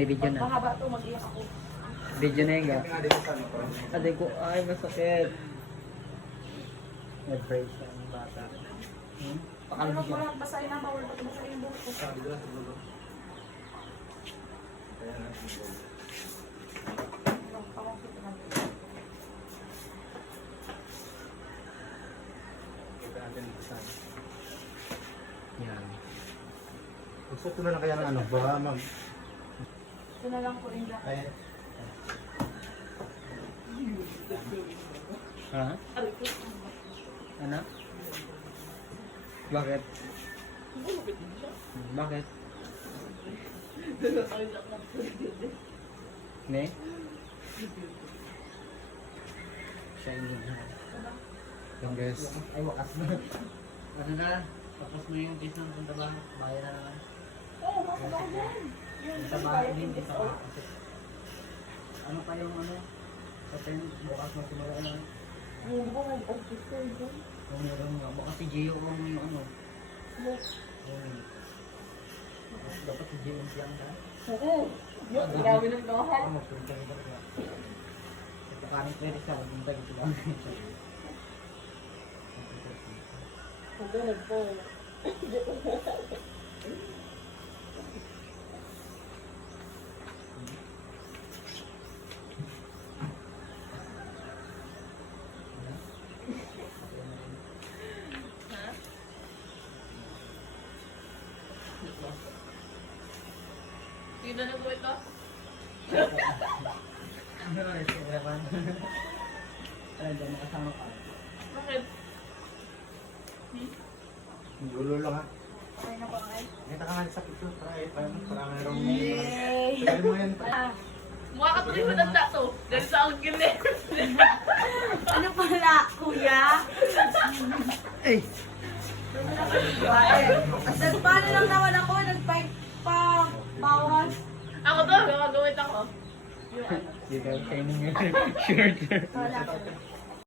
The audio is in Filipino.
May video na. Mahaba to, mag-iyak ako. Video na yun ga. Aday ko, ay masakit. Nag-pray siya ang bata. Ano mo lang, basahin na, bawal pa basahin yung buhok ko. Yan. Gusto ko na lang kaya ng ano, baka mag... Ito na lang po rin lang. Ay, Ha? Ano? Bakit? Bakit? Ne? Shiny na. yung guys. Ay, wakas na. Ano na? Tapos mo yung test ng puntabahan. Bayan na naman. Oo, makalaman. Puntabahan din. Ano pa yung ano? Kasi bukas na simula lang. Hindi ko mag-office ko ito. Kung meron nga. Baka si Gio ang yung ano. Dapat si Gio ang siyang ka. Oo. Yung grabe ng doha. Ito kanin pwede siya. Magpunta ito lang. Pagdanag po. Tingnan na po ito. Ano na ito? Ano dyan? Nakasama ka. Bakit? Yung ulo lang ha. Okay na ba kayo? Kita ka nga sa picture, para mayroong... Yay! Sabi mo yan. Mukha ka tuloy matanda to. Dahil sa akong gilid. Ano pala, kuya? Ay! Nagpano lang naman ako, nag-bike pa bawas. Ako to, gagawin ako. Di ba? Shining yung shirt. Wala ko.